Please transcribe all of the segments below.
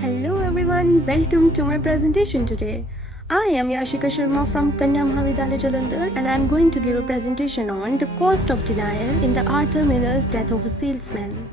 Hello everyone, welcome to my presentation today. I am Yashika Sharma from Kanya Mahavidyalaya Jalandhar and I am going to give a presentation on the cost of denial in the Arthur Miller's Death of a Salesman.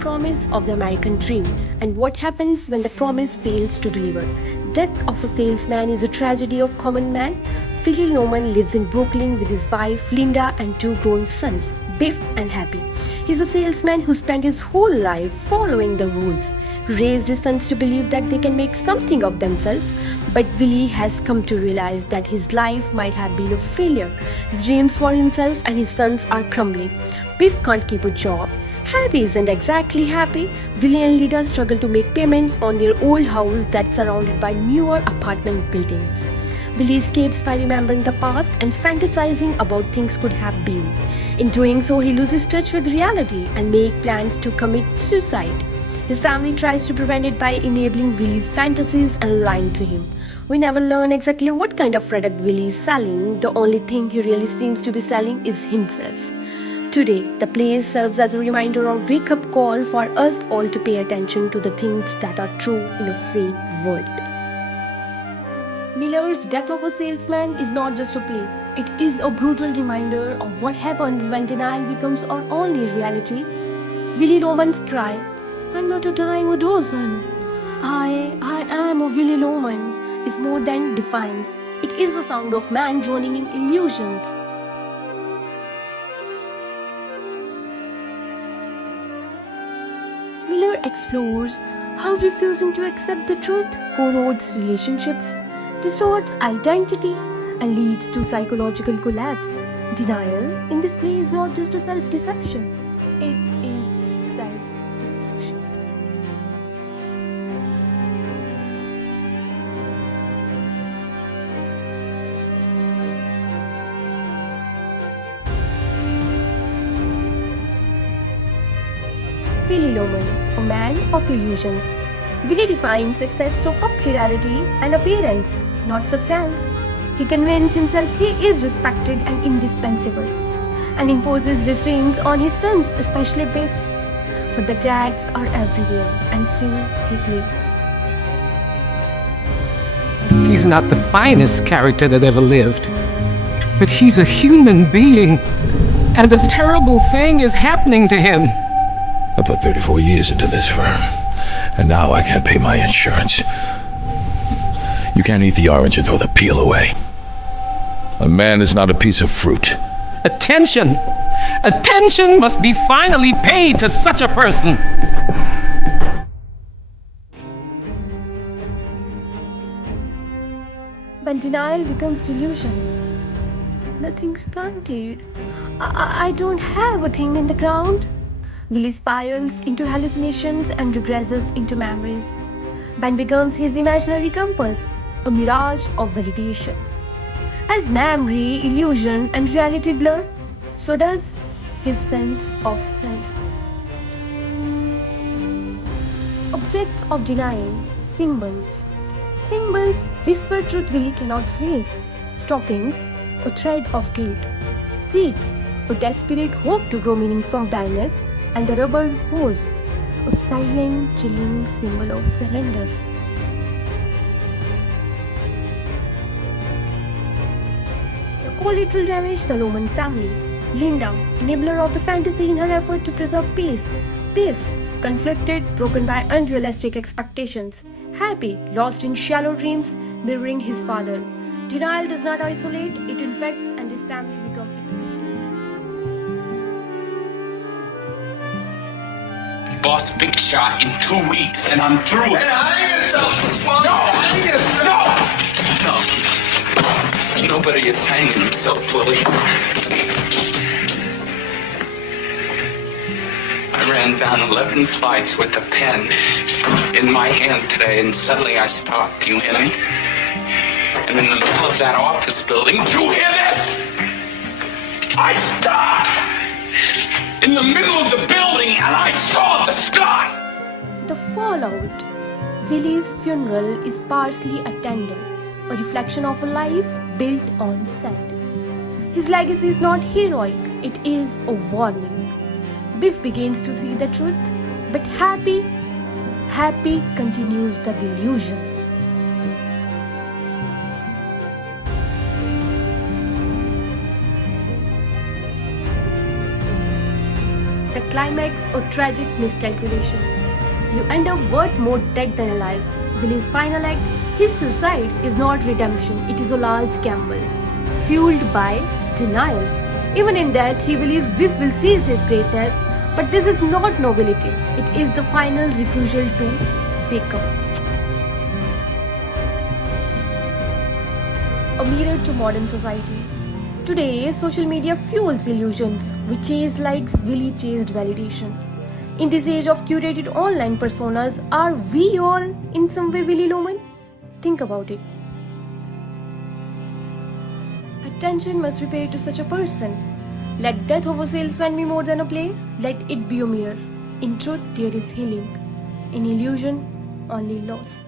Promise of the American Dream and what happens when the promise fails to deliver. Death of a Salesman is a tragedy of common man. Philly Loman lives in Brooklyn with his wife Linda and two grown sons, Biff and Happy. He's a salesman who spent his whole life following the rules, raised his sons to believe that they can make something of themselves. But Willie has come to realize that his life might have been a failure. His dreams for himself and his sons are crumbling. Biff can't keep a job. Happy isn't exactly happy. Willie and Lida struggle to make payments on their old house that's surrounded by newer apartment buildings. Willie escapes by remembering the past and fantasizing about things could have been. In doing so, he loses touch with reality and makes plans to commit suicide. His family tries to prevent it by enabling Willie's fantasies and lying to him. We never learn exactly what kind of product Willie is selling. The only thing he really seems to be selling is himself. Today, the play serves as a reminder or wake-up call for us all to pay attention to the things that are true in a fake world. Miller's Death of a Salesman is not just a play. It is a brutal reminder of what happens when denial becomes our only reality. Willie Loman's cry, "I'm not a dime a dozen. I am a Willie Loman," is more than defiance. It is the sound of man drowning in illusions. Miller explores how refusing to accept the truth corrodes relationships, distorts identity, and leads to psychological collapse. Denial in this play is not just a self-deception, it is self-destruction. Willie Loman, a man of illusions. Willie defines success through popularity and appearance, not substance. He convinces himself he is respected and indispensable, and imposes restraints on his sons, especially Biff. But the cracks are everywhere, and still he clings. He's not the finest character that ever lived, but he's a human being, and a terrible thing is happening to him. I put 34 years into this firm, and now I can't pay my insurance. You can't eat the orange and throw the peel away. A man is not a piece of fruit. Attention! Attention must be finally paid to such a person. When denial becomes delusion, nothing's planted. I don't have a thing in the ground. Willie spirals into hallucinations and regresses into memories. Ben becomes his imaginary compass, a mirage of validation. As memory, illusion, and reality blur, so does his sense of self. Objects of denial, symbols. Symbols whisper truth Willie cannot face. Stockings, a thread of guilt. Seeds, a desperate hope to grow meaning from dryness. And the rubber hose, a silent, chilling symbol of surrender. The collateral damage the Loman family. Linda, enabler of the fantasy in her effort to preserve peace. Biff, conflicted, broken by unrealistic expectations. Happy, lost in shallow dreams, mirroring his father. Denial does not isolate, it infects, and this family becomes its victim. Boss, big shot in 2 weeks, and I'm through it. Hang yourself! No. Nobody is hanging himself, Willie. I ran down 11 flights with a pen in my hand today, and suddenly I stopped. Do you hear me? And in the middle of that office building, do you hear this? I stopped! In the middle of the building, and I saw the sky! The fallout. Willie's funeral is sparsely attended, a reflection of a life built on sand. His legacy is not heroic, it is a warning. Biff begins to see the truth, but Happy Happy continues the delusion. The climax or tragic miscalculation. You end up worth more dead than alive. Will his final act, his suicide, is not redemption, it is a last gamble, fueled by denial. Even in death, he believes Biff will seize his greatness, but this is not nobility, it is the final refusal to wake up. A mirror to modern society. Today, social media fuels illusions. We chase likes, we chased validation. In this age of curated online personas, are we all in some way Willy Loman? Think about it. Attention must be paid to such a person. Let death of a salesman be more than a play. Let it be a mirror. In truth, there is healing. In illusion, only loss.